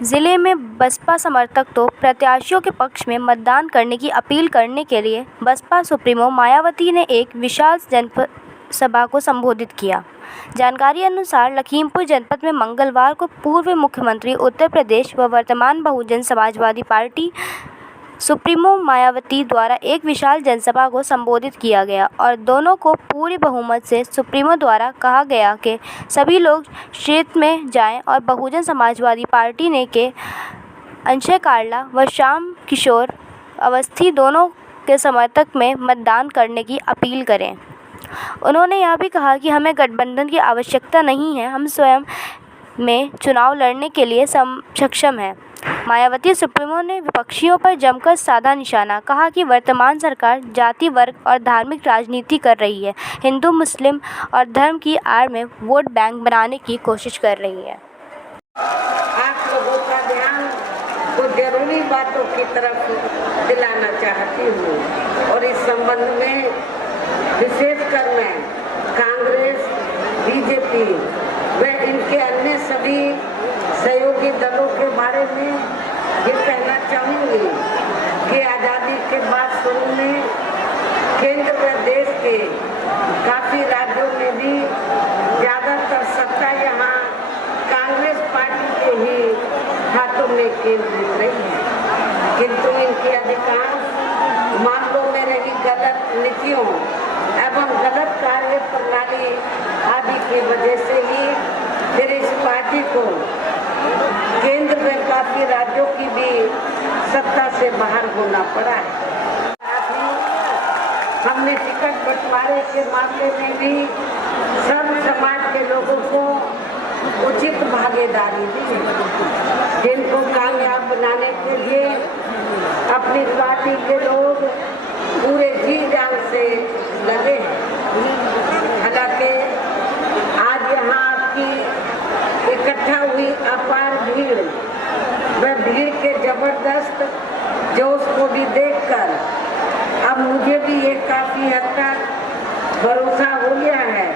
जिले में बसपा समर्थक तो प्रत्याशियों के पक्ष में मतदान करने की अपील करने के लिए बसपा सुप्रीमो मायावती ने एक विशाल जनसभा को संबोधित किया। जानकारी अनुसार लखीमपुर जनपद में मंगलवार को पूर्व मुख्यमंत्री उत्तर प्रदेश व वर्तमान बहुजन समाजवादी पार्टी सुप्रीमो मायावती द्वारा एक विशाल जनसभा को संबोधित किया गया और दोनों को पूरे बहुमत से सुप्रीमो द्वारा कहा गया कि सभी लोग क्षेत्र में जाएं और बहुजन समाजवादी पार्टी ने के अंशय कार्ला व श्याम किशोर अवस्थी दोनों के समर्थक में मतदान करने की अपील करें। उन्होंने यह भी कहा कि हमें गठबंधन की आवश्यकता नहीं है, हम स्वयं में चुनाव लड़ने के लिए सक्षम हैं। मायावती सुप्रीमो ने विपक्षियों पर जमकर साधा निशाना, कहा कि वर्तमान सरकार जाति, वर्ग और धार्मिक राजनीति कर रही है, हिंदू मुस्लिम और धर्म की आड़ में वोट बैंक बनाने की कोशिश कर रही है। आप लोगों का ध्यान कुछ जरूरी बातों की तरफ दिलाना चाहती हूँ और इस संबंध में विशेषकर मैं कांग्रेस, बीजेपी व इनके अन्य सभी सहयोगी दलों के बारे में ये कहना चाहूँगी कि आज़ादी के बाद शुरू में केंद्र व देश के काफ़ी राज्यों में भी ज़्यादातर सत्ता यहाँ कांग्रेस पार्टी के ही हाथों में केंद्रित रही है, किंतु इनकी अधिकांश मामलों में रही गलत नीतियों एवं गलत कार्य प्रणाली आदि की वजह से ही फिर इस पार्टी को केंद्र में काफी राज्यों की भी सत्ता से बाहर होना पड़ा है। हमने टिकट बंटवारे के मामले में भी सब समाज के लोगों को उचित भागीदारी दी, जिनको कामयाब बनाने के लिए अपनी पार्टी के लोग पूरे जी जान से लगे हैं। हालांकि आज यहाँ आपकी इकट्ठा हुई अपार भीड़ व भीड़ के जबरदस्त जोश को भी देखकर अब मुझे भी ये काफी हद तक भरोसा हो गया है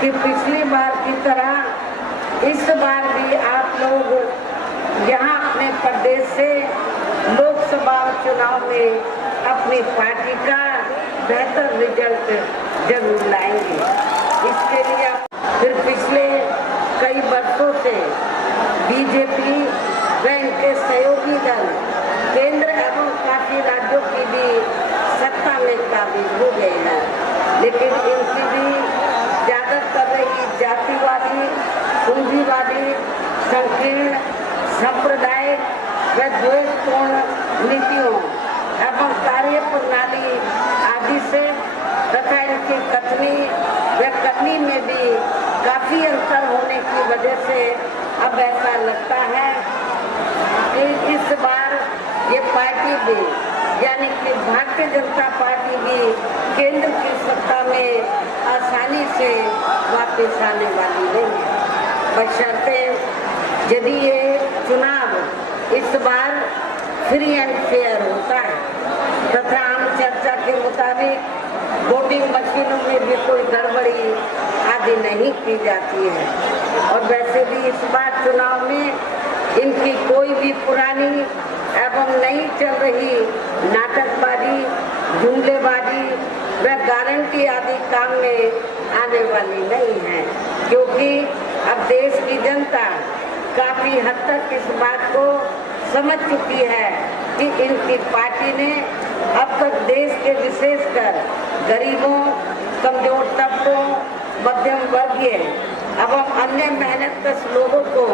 कि पिछली बार की तरह इस बार भी आप लोग यहाँ अपने प्रदेश से लोकसभा चुनाव में अपनी पार्टी का बेहतर रिजल्ट जरूर लाएंगे। इसके लिए फिर पिछले कई वर्षों से बीजेपी व इनके सहयोगी दल केंद्र एवं काफी राज्यों की भी सत्ता में काबिज हो गए हैं, लेकिन इनकी भी ज्यादातर रही जातिवादी, पूंजीवादी, संकीर्ण, सांप्रदायिक व द्वेषपूर्ण नीतियों एवं कार्य प्रणाली आदि से तथा इनकी कथनी व करनी में भी काफी अंतर होने की वजह से अब ऐसा लगता है कि इस बार ये पार्टी भी यानी कि भारतीय जनता पार्टी भी केंद्र की सत्ता में आसानी से वापस आने वाली नहीं है, बशर्ते यदि ये चुनाव इस बार फ्री एंड फेयर होता है तथा आम चर्चा के मुताबिक वोटिंग मशीनों में भी कोई गड़बड़ी आदि नहीं की जाती है। और वैसे भी इस बार चुनाव में इनकी कोई भी पुरानी एवं नई चल रही नाटकबाजी, जुमलेबाजी व गारंटी आदि काम में आने वाली नहीं है, क्योंकि अब देश की जनता काफी हद तक इस बात को समझ चुकी है कि इनकी पार्टी ने अब तक देश के विशेषकर गरीबों, कमजोर तबकों, मध्यम वर्गीय एवं अन्य मेहनतकश लोगों को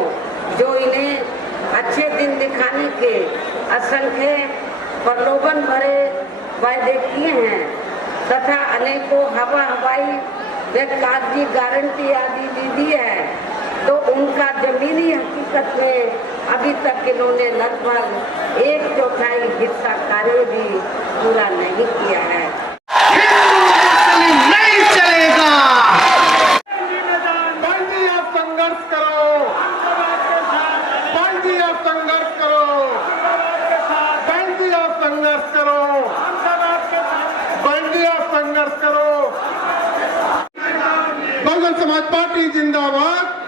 जो इन्हें अच्छे दिन दिखाने के असंख्य प्रलोभन भरे वायदे किए हैं तथा अनेकों हवाई व कागजी गारंटी आदि भी दी है, तो उनका जमीनी हकीकत में अभी तक इन्होंने लगभग 1/4 हिस्सा कार्य भी पूरा नहीं किया है। नहीं चलेगा, बंदी अब संघर्ष करो, बंदी अब संघर्ष करो, बंदी अब संघर्ष करो, बंदी अब संघर्ष करो। बहुजन समाज पार्टी जिंदाबाद,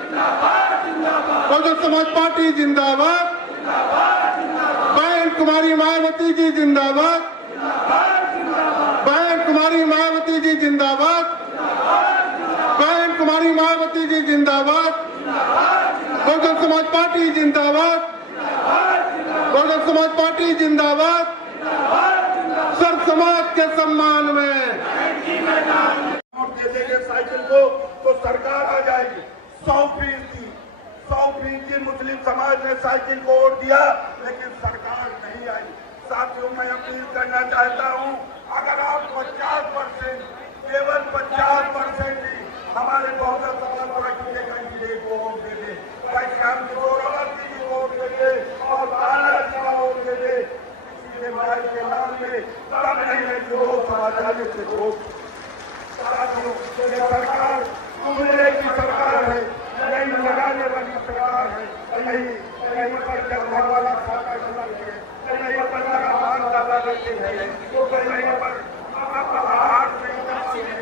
बहुजन समाज पार्टी जिंदाबाद। बहन कुमारी मायावती जी जिंदाबाद, बहन कुमारी मायावती जी जिंदाबाद, बहन कुमारी मायावती जी जिंदाबाद, बहुजन समाज पार्टी जिंदाबाद, बहुजन समाज पार्टी जिंदाबाद। सर्व समाज के सम्मान में दे देंगे साइकिल को तो सरकार आ जाएगी। 100% मुस्लिम समाज ने साइकिल को वोट दिया, लेकिन सरकार नहीं आई। साथियों, मैं अपील करना चाहता हूं, अगर आप 50%, केवल 50% ही हमारे बहुजन समाज पार्टी के कैंडिडेट को वोट दे दे, श्याम किशोर अवस्थी जी को वोट दे दे और बालाजी का वोट दे दे, किसी भाई के नाम में तब नहीं है जो समाज से वोट। साथियों, ये सरकार कुंभले की सरकार है, नहीं लगाने वाली सरकार है, कहीं पर चलने वाला खाता चलाते हैं, कहीं पर लगातार दादा करते हैं, तो कहीं पर हाथ नहीं करते हैं,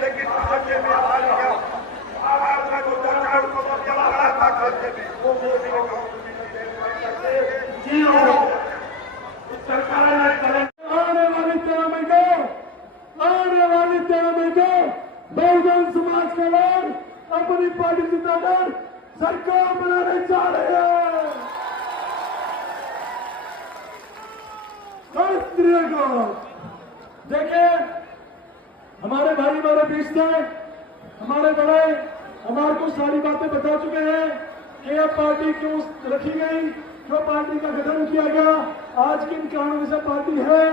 लेकिन बच्चे में आ गया आपका जो सरकार को बड़ा था करते में वो मोदी जी हो सरकार ने करें। आने वाली 13 मई को बहुजन समाज के लोग अपनी पार्टी जिताकर सरकार बनाने जा रहे हैं। देखिए, हमारे भाई हमारे बीच थे, हमारे बड़े हमारे को सारी बातें बता चुके हैं कि यह पार्टी क्यों रखी गई, क्यों पार्टी का गठन किया गया, आज किन कारणों से पार्टी है।